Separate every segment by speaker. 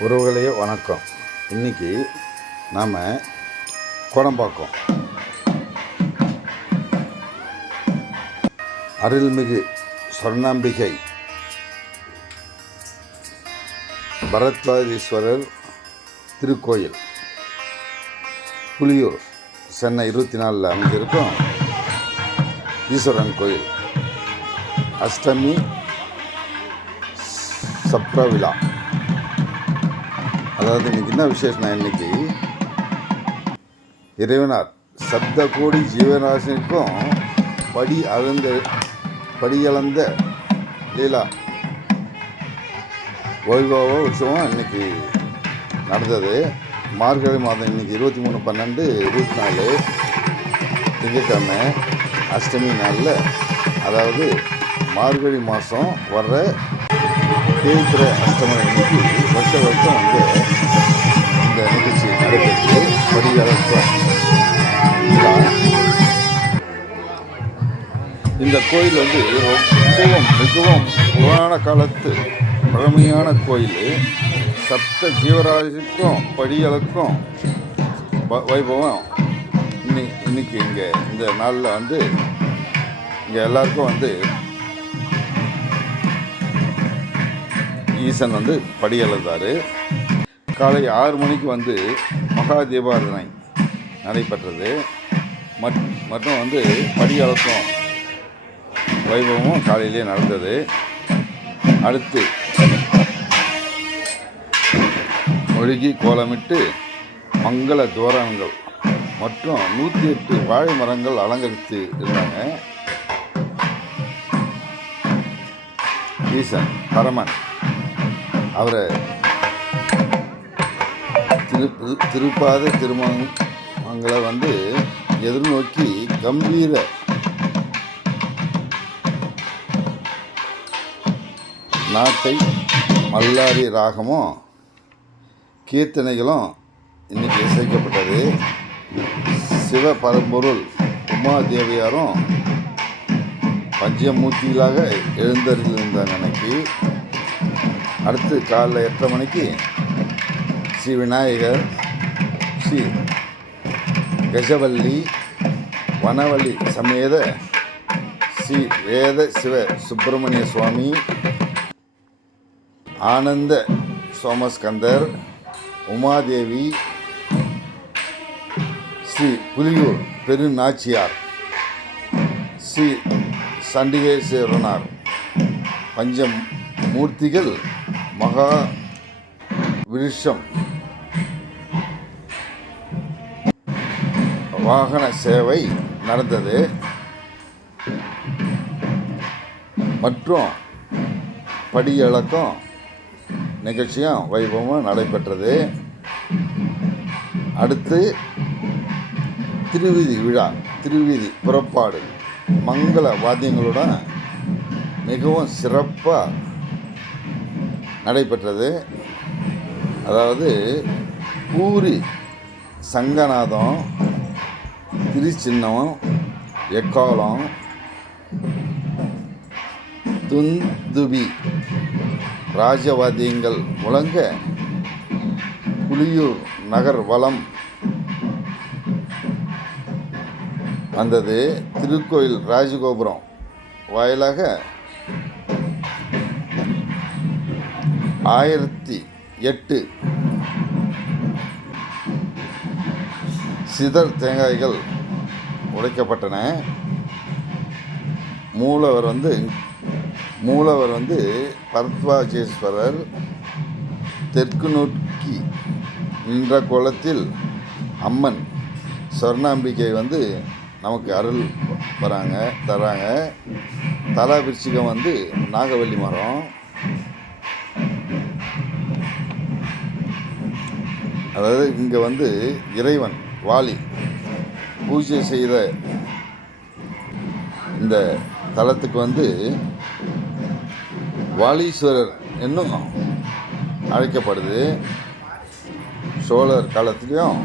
Speaker 1: உறவுகளே வணக்கம். இன்னைக்கு நாம் கோடம்பாக்கம். அருள்மிகு சொர்ணாம்பிகை. பரத்வாதீஸ்வரர் திருக்கோயில். புளியூர் சென்னை இருபத்தி நாலில் அமைஞ்சிருக்கும் ஈஸ்வரன் கோயில். அஷ்டமி சப்ரவிழா அதாவது இன்னைக்கு என்ன விசேஷம்னா இன்னைக்கு இறைவனார் சப்த கோடி ஜீவராசிக்கும் படி அளந்த படியளந்த லீலா வைபவ உற்சவம் இன்னைக்கு நடந்தது. மார்கழி மாதம் இன்னைக்கு இருபத்தி மூணு பன்னெண்டு இருபத்தி நாலு திங்கட்கிழமை அஷ்டமி நாளில் அதாவது மார்கழி மாதம் வர்ற தேய்பிர அஷ்டமி இன்னைக்கு வருஷ வருஷம் வந்து இந்த நிகழ்ச்சி நடைபெற்று படியளப்ப இந்த கோயில் வந்து ரொம்பவும் மிகவும் புராண காலத்து பழமையான கோயில். சப்த ஜீவராசிக்கும் படியளக்கும் வ- வைபவம். இன்னி இன்னைக்கு இங்கே இந்த நாளில் வந்து இங்கே எல்லாருக்கும் வந்து ஈசன் வந்து படி படியெழுந்தார் காலை ஆறு மணிக்கு வந்து மகா தீபாரதனை நடைபெற்றது மற்றும் வந்து படி அழுத்தம் வைபவமும் காலையிலே நடந்தது. அடுத்து ஒழுகி கோலமிட்டு மங்கள தோரணங்கள் மற்றும் நூற்றி எட்டு வாழை மரங்கள் அலங்கரித்து இருந்தாங்க ஈசன் பரமன். அவரை திரு திருப்பாத திருமணங்களை வந்து எதிர்நோக்கி கம்பீர நாட்டை மல்லாரி ராகமும் கீர்த்தனைகளும் இன்றைக்கி இசைக்கப்பட்டது. சிவ பரம்பொருள் உமாதேவியாரும் பஞ்சமூர்த்திகளாக எழுந்தருளிருந்தாங்க அன்னைக்கு. அடுத்து காலைல எட்டரை மணிக்கு ஸ்ரீ விநாயகர் ஸ்ரீ கஜவல்லி வனவல்லி சமேத ஸ்ரீ வேத சிவ சுப்பிரமணிய சுவாமி ஆனந்த சோமஸ்கந்தர் உமாதேவி ஸ்ரீ புலியூர் பெருநாச்சியார் ஸ்ரீ சண்டிகேஸ்வரனார் பஞ்சம் மூர்த்திகள் மகா விருஷம். வாகன சேவை நடந்தது. மற்றும் படியளக்கம் நிகழ்ச்சியும் வைபவமும் நடைபெற்றது. அடுத்து திருவிதி விழா திருவிதி புறப்பாடு. மங்கள வாத்தியங்களுடன் மிகவும் சிறப்பாக நடைபெற்றது. அதாவது பூரி சங்கநாதம் திருச்சின்னம் எக்காலம் துந்துபி ராஜவாத்தியங்கள் முழங்க புலியூர் நகர் வளம் வந்தது. திருக்கோயில் ராஜகோபுரம் வாயிலாக ஆயிரத்தி எட்டு. சிதர் தேங்காய்கள் உடைக்கப்பட்டன. மூலவர் வந்து மூலவர் வந்து பரத்வாஜேஸ்வரர் தெற்கு நோக்கி நின்ற கோலத்தில் அம்மன் சொர்ணாம்பிகை வந்து நமக்கு அருள் வராங்க தராங்க. தலா விருச்சிகம் வந்து நாகவல்லி மரம். அதாவது இங்கே வந்து இறைவன் வாலி பூஜை செய்த இந்த தலத்துக்கு வந்து வாலீஸ்வரர் என்னும் அழைக்கப்படுது. சோழர் காலத்திலையும்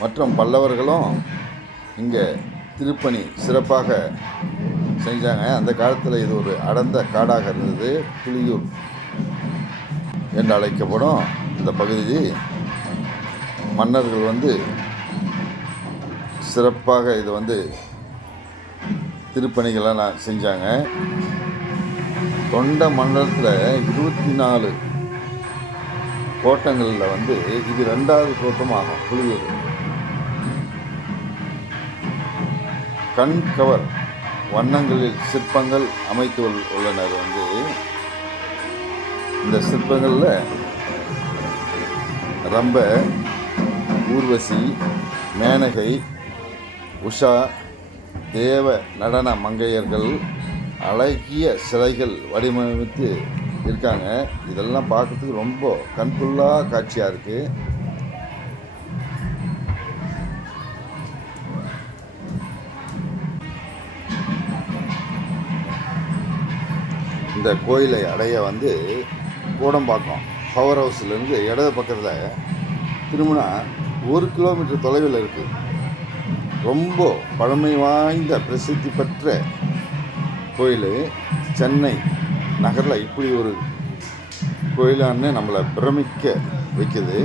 Speaker 1: மற்றும் பல்லவர்களும் இங்கே திருப்பணி சிறப்பாக செஞ்சாங்க. அந்த காலத்தில் இது ஒரு அடர்ந்த காடாக இருந்தது புலியூர் என்று அழைக்கப்படும் இந்த பகுதி. மன்னர்கள் வந்து சிறப்பாக இதை வந்து திருப்பணிகள்லாம் செஞ்சாங்க. தொண்ட மண்டலத்தில் இருபத்தி நாலு கோட்டங்களில் வந்து இது ரெண்டாவது கோட்டமாகும் புலியூர் கண் கவர் வண்ணங்களில் சிற்பங்கள் அமைத்து உள்ளனர் வந்து. இந்த சிற்பங்களில் ரொம்ப ஊர்வசி மேனகை உஷா தேவ நடன மங்கையர்கள் அழகிய சிலைகள் வடிவமைத்து இருக்காங்க. இதெல்லாம் பார்க்கறதுக்கு ரொம்ப கண்கொள்ளா காட்சியாக இருக்குது இந்த கோயிலை அடைய வந்து கூடம்பாக்கம் பவர் ஹவுஸ்லேருந்து இடது பக்கத்தில் திரும்பினா ஒரு கிலோமீட்டர் தொலைவில் இருக்குது ரொம்ப பழமை வாய்ந்த பிரசித்தி பெற்ற கோயில். சென்னை நகரில் இப்படி ஒரு கோயிலான்னு நம்மளை பிரமிக்க வைக்குது.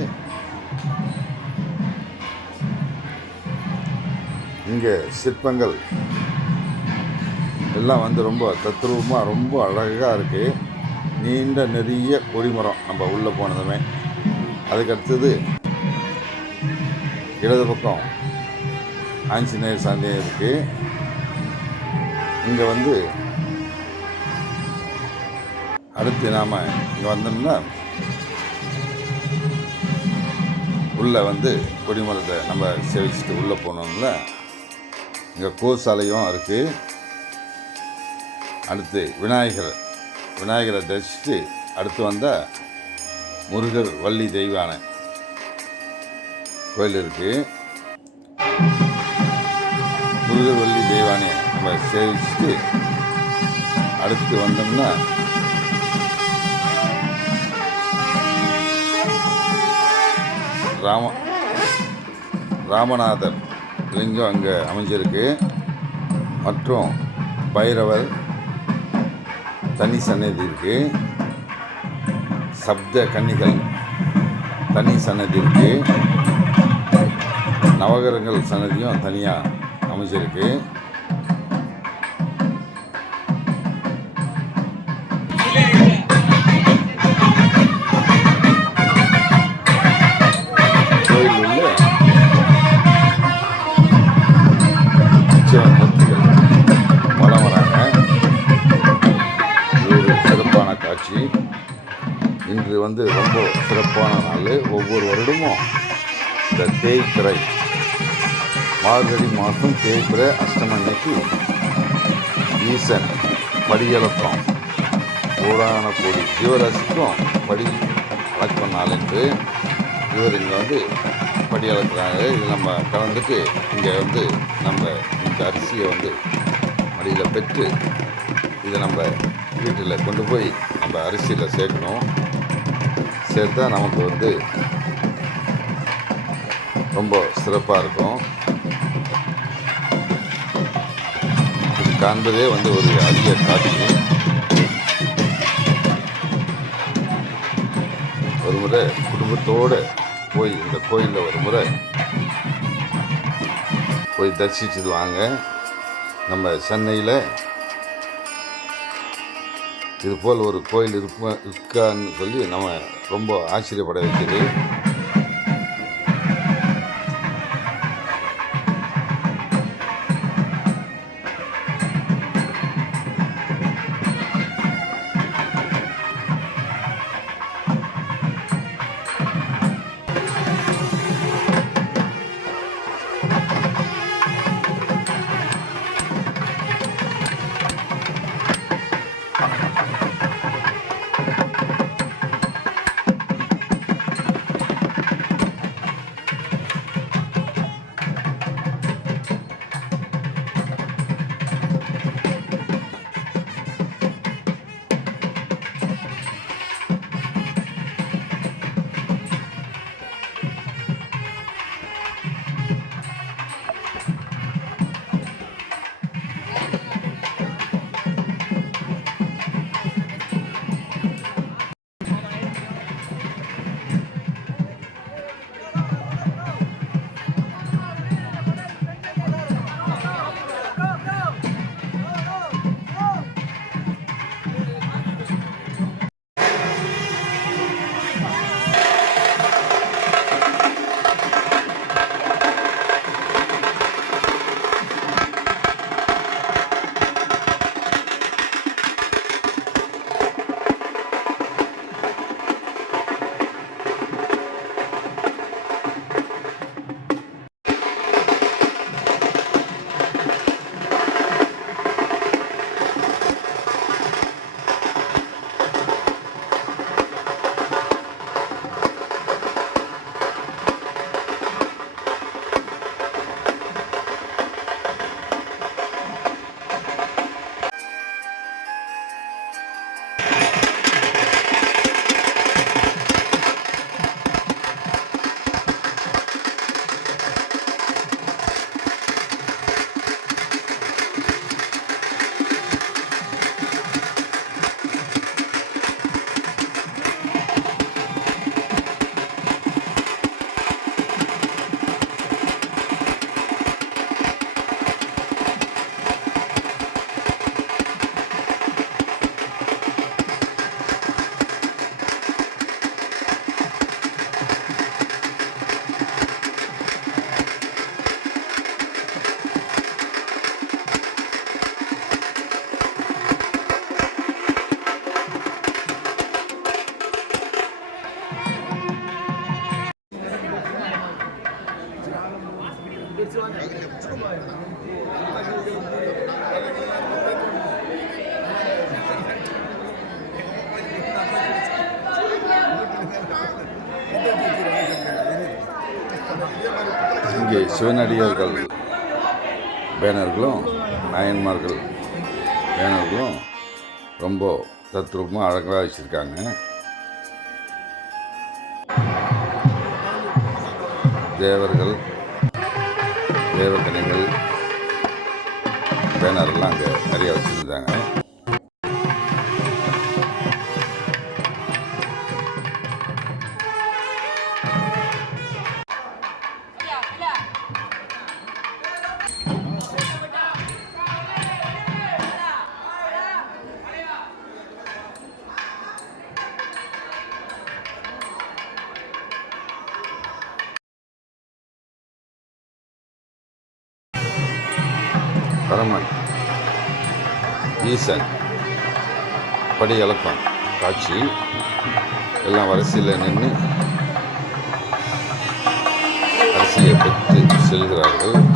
Speaker 1: இங்கே சிற்பங்கள் எல்லாம் வந்து ரொம்ப தத்ரூபமாக ரொம்ப அழகாக இருக்குது நீண்ட நெறிய கொடிமரம் நம்ம உள்ளே போனதுமே. அதுக்கு அடுத்தது இடது பக்கம் ஆஞ்சநேயர் சாந்தியம் இருக்குது இங்கே வந்து அடுத்து நாம் இங்கே வந்தோம்னா உள்ளே வந்து கொடிமரத்தை நம்ம சேவிச்சுட்டு உள்ளே போனோம்ல. இங்கே கோசாலையும் இருக்குது அடுத்து விநாயகர் விநாயகரை தரிசித்து அடுத்து வந்தால் முருகர் வள்ளி தெய்வானை. கோயில் இருக்குது முருகர் வள்ளி தெய்வானே நம்ம சேவிச்சுட்டு அடுத்து வந்தோம்னா ராம ராமநாதர் லிங்கம் அங்கே அமைஞ்சிருக்கு. மற்றும் பைரவர் தனி சன்னதி இருக்கு. சப்த கன்னிகள் தனி சன்னதி இருக்குது நவகரங்கள் சன்னதியும் தனியாக அமைச்சிருக்கு வராங்க சிறப்பான காட்சி. இன்று வந்து ரொம்ப சிறப்பான நாள். ஒவ்வொரு வருடமும் இந்த தேய்த்திரை மார்கழி மாதம் தேய்பிர அஷ்டம அன்னைக்கு ஈசன் படியலக்கம் கோடான கோடி ஜீவராசிக்கும் படி அளக்கும் நாள் என்று இவர் இங்கே வந்து படி அளக்குறாங்க இது நம்ம கலந்துட்டு இங்கே வந்து நம்ம இந்த அரிசியை வந்து மடியில் பெற்று இதை நம்ம வீட்டில் கொண்டு போய் நம்ம அரிசியில் சேர்க்கணும். சேர்த்தா நமக்கு வந்து ரொம்ப சிறப்பாக இருக்கும். காண்பதே வந்து ஒரு அதிக காட்சி. ஒரு முறை குடும்பத்தோடு போய் இந்த கோயிலில் ஒரு முறை போய் தரிசிச்சுட்டு வாங்க. நம்ம சென்னையில் இது போல் ஒரு கோயில் இருப்ப இருக்கான்னு சொல்லி நம்ம ரொம்ப ஆச்சரியப்பட வைக்கிறது இங்கே சிவனடியார்கள் பேனர்களும் நாயன்மார்கள் பேனர்களும் ரொம்ப தத்ரூபமாக அழகாக வச்சுருக்காங்க. தேவர்கள் தேவக்கணிகள் பேனர்லாம் அங்கே நிறையா வச்சுருந்தாங்க. பரமன் ஈசன். படி இழப்பான் காட்சி. எல்லாம் வரிசையில் நின்று அரிசியை பெற்று செல்கிறார்கள்.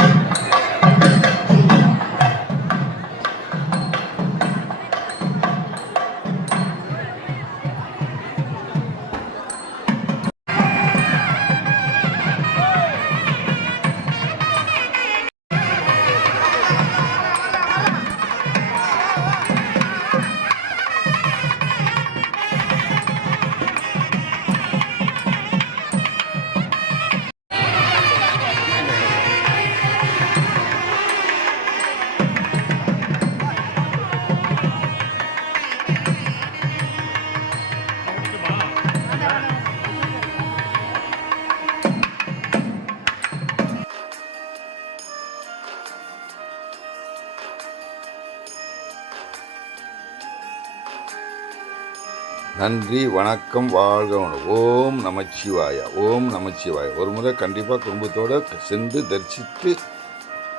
Speaker 1: நன்றி வணக்கம் வாழ்க ஓம் நமச்சிவாயா ஓம் நமச்சிவாயா. ஒரு முறை கண்டிப்பாக குடும்பத்தோடு சென்று தரிசித்து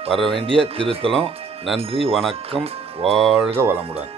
Speaker 1: வர வேண்டிய திருத்தலம். நன்றி வணக்கம் வாழ்க வளமுடன்.